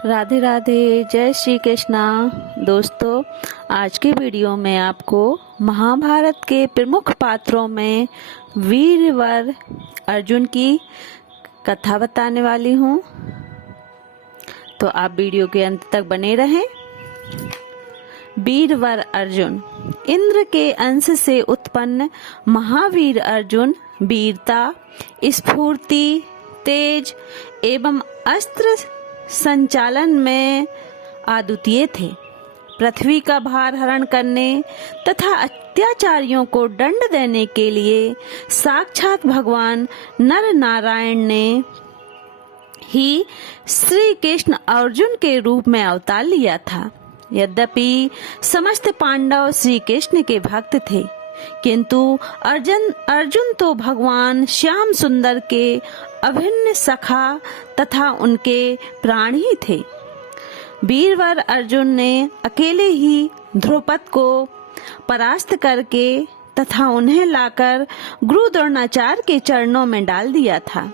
राधे राधे, जय श्री कृष्णा। दोस्तों, आज के वीडियो में आपको महाभारत के प्रमुख पात्रों में वीरवर अर्जुन की कथा बताने वाली हूँ, तो आप वीडियो के अंत तक बने रहें। वीरवर अर्जुन इंद्र के अंश से उत्पन्न महावीर अर्जुन वीरता, स्फूर्ति, तेज एवं अस्त्र संचालन में अद्वितीय थे। पृथ्वी का भार हरण करने तथा अत्याचारियों को दंड देने के लिए साक्षात भगवान नर नारायण ने ही श्री कृष्ण अर्जुन के रूप में अवतार लिया था। यद्यपि समस्त पांडव श्री कृष्ण के भक्त थे, किंतु अर्जुन तो भगवान श्याम सुंदर के अभिन्न सखा तथा उनके प्राण ही थे। वीरवर अर्जुन ने अकेले ही ध्रुपद को परास्त करके तथा उन्हें लाकर गुरु द्रोणाचार्य के चरणों में डाल दिया था।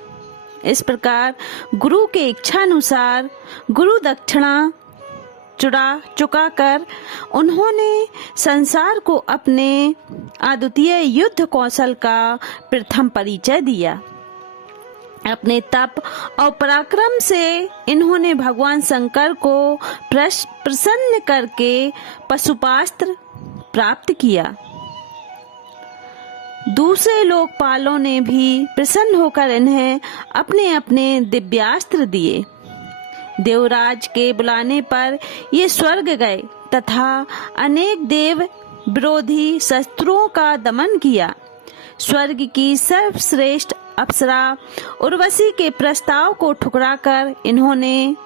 इस प्रकार गुरु के इच्छानुसार गुरु दक्षिणा चुका कर उन्होंने संसार को अपने अद्वितीय युद्ध कौशल का प्रथम परिचय दिया। अपने तप और पराक्रम से इन्होंने भगवान शंकर को प्रसन्न करके पशुपास्त्र प्राप्त किया। दूसरे लोकपालों ने भी प्रसन्न होकर इन्हें अपने अपने दिव्यास्त्र दिए। देवराज के बुलाने पर ये स्वर्ग गए तथा अनेक देव विरोधी शस्त्रों का दमन किया। स्वर्ग की सर्वश्रेष्ठ अप्सरा उर्वशी के प्रस्ताव को ठुकराकर इन्होंने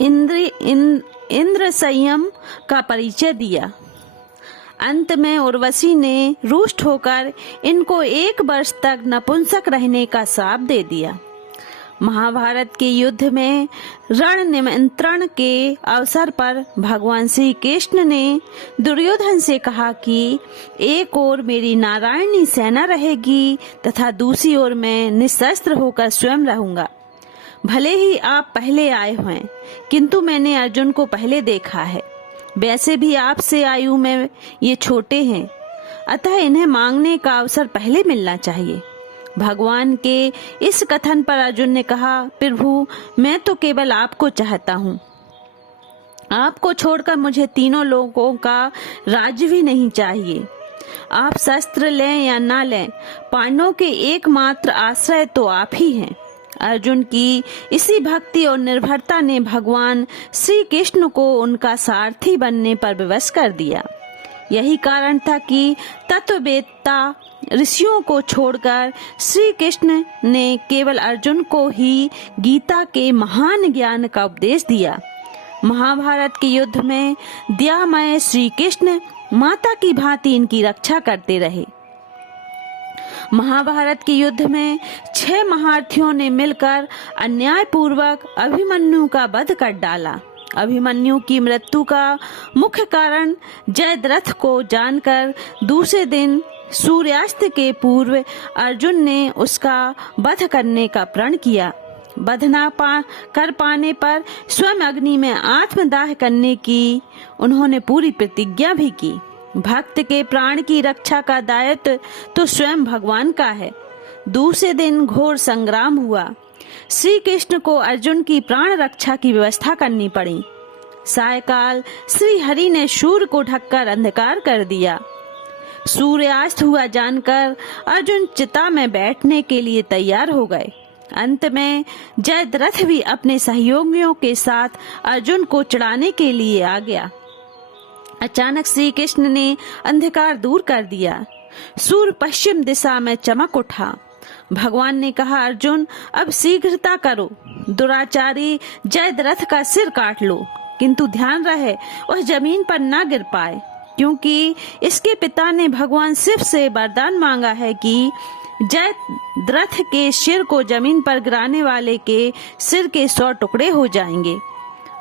इंद्र संयम का परिचय दिया। अंत में उर्वशी ने रुष्ट होकर इनको 1 वर्ष तक नपुंसक रहने का श्राप दे दिया। महाभारत के युद्ध में रण निमंत्रण के अवसर पर भगवान श्री कृष्ण ने दुर्योधन से कहा कि एक ओर मेरी नारायणी सेना रहेगी तथा दूसरी ओर मैं निशस्त्र होकर स्वयं रहूंगा। भले ही आप पहले आए हैं, किंतु मैंने अर्जुन को पहले देखा है। वैसे भी आपसे आयु में ये छोटे हैं, अतः इन्हें मांगने का अवसर पहले मिलना चाहिए। भगवान के इस कथन पर अर्जुन ने कहा, प्रभु, मैं तो केवल आपको चाहता हूँ। आपको छोड़कर मुझे तीनों लोगों का राज्य भी नहीं चाहिए। आप शस्त्र लें या ना लें, पांडवों के एकमात्र आश्रय तो आप ही हैं। अर्जुन की इसी भक्ति और निर्भरता ने भगवान श्री कृष्ण को उनका सारथी बनने पर विवश कर दिया। यही कारण था कि तत्ववेत्ता ऋषियों को छोड़कर श्री कृष्ण ने केवल अर्जुन को ही गीता के महान ज्ञान का उपदेश दिया। महाभारत के युद्ध में दयामय श्री कृष्ण माता की भांति इनकी रक्षा करते रहे। महाभारत के युद्ध में 6 महारथियों ने मिलकर अन्यायपूर्वक अभिमन्यु का वध कर डाला। अभिमन्यु की मृत्यु का मुख्य कारण जयद्रथ को जानकर दूसरे दिन सूर्यास्त के पूर्व अर्जुन ने उसका वध करने का प्रण किया। वध न कर पाने पर स्वयं अग्नि में आत्मदाह करने की उन्होंने पूरी प्रतिज्ञा भी की। भक्त के प्राण की रक्षा का दायित्व तो स्वयं भगवान का है। दूसरे दिन घोर संग्राम हुआ। श्री कृष्ण को अर्जुन की प्राण रक्षा की व्यवस्था करनी पड़ी। सायकाल श्री हरि ने सूर्य को ढककर अंधकार कर दिया। सूर्यास्त हुआ जानकर अर्जुन चिता में बैठने के लिए तैयार हो गए। अंत में जयद्रथ भी अपने सहयोगियों के साथ अर्जुन को चढ़ाने के लिए आ गया। अचानक श्री कृष्ण ने अंधकार दूर कर दिया। सूर्य पश्चिम दिशा में चमक उठा। भगवान ने कहा, अर्जुन, अब शीघ्रता करो, दुराचारी जयद्रथ का सिर काट लो, किंतु ध्यान रहे वह जमीन पर न गिर पाए, क्योंकि इसके पिता ने भगवान शिव से वरदान मांगा है कि जयद्रथ के सिर को जमीन पर गिराने वाले के सिर के 100 टुकड़े हो जाएंगे।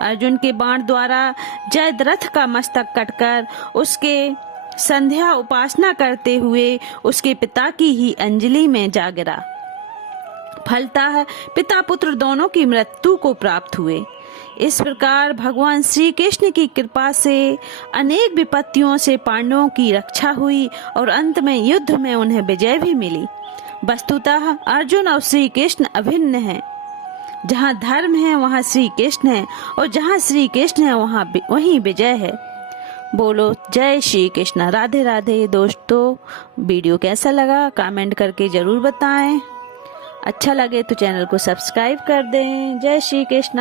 अर्जुन के बाण द्वारा जयद्रथ का मस्तक कटकर उसके संध्या उपासना करते हुए उसके पिता की ही अंजलि में जा गिरा। फलतः पिता पुत्र दोनों की मृत्यु को प्राप्त हुए। इस प्रकार भगवान श्री कृष्ण की कृपा से अनेक विपत्तियों से पांडवों की रक्षा हुई और अंत में युद्ध में उन्हें विजय भी मिली। वस्तुतः अर्जुन और श्री कृष्ण अभिन्न हैं। जहाँ धर्म है वहाँ श्री कृष्ण है, और जहाँ श्री कृष्ण है वहीं विजय है। बोलो जय श्री कृष्ण। राधे राधे। दोस्तों, वीडियो कैसा लगा कमेंट करके जरूर बताएं। अच्छा लगे तो चैनल को सब्सक्राइब कर दें। जय श्री कृष्ण।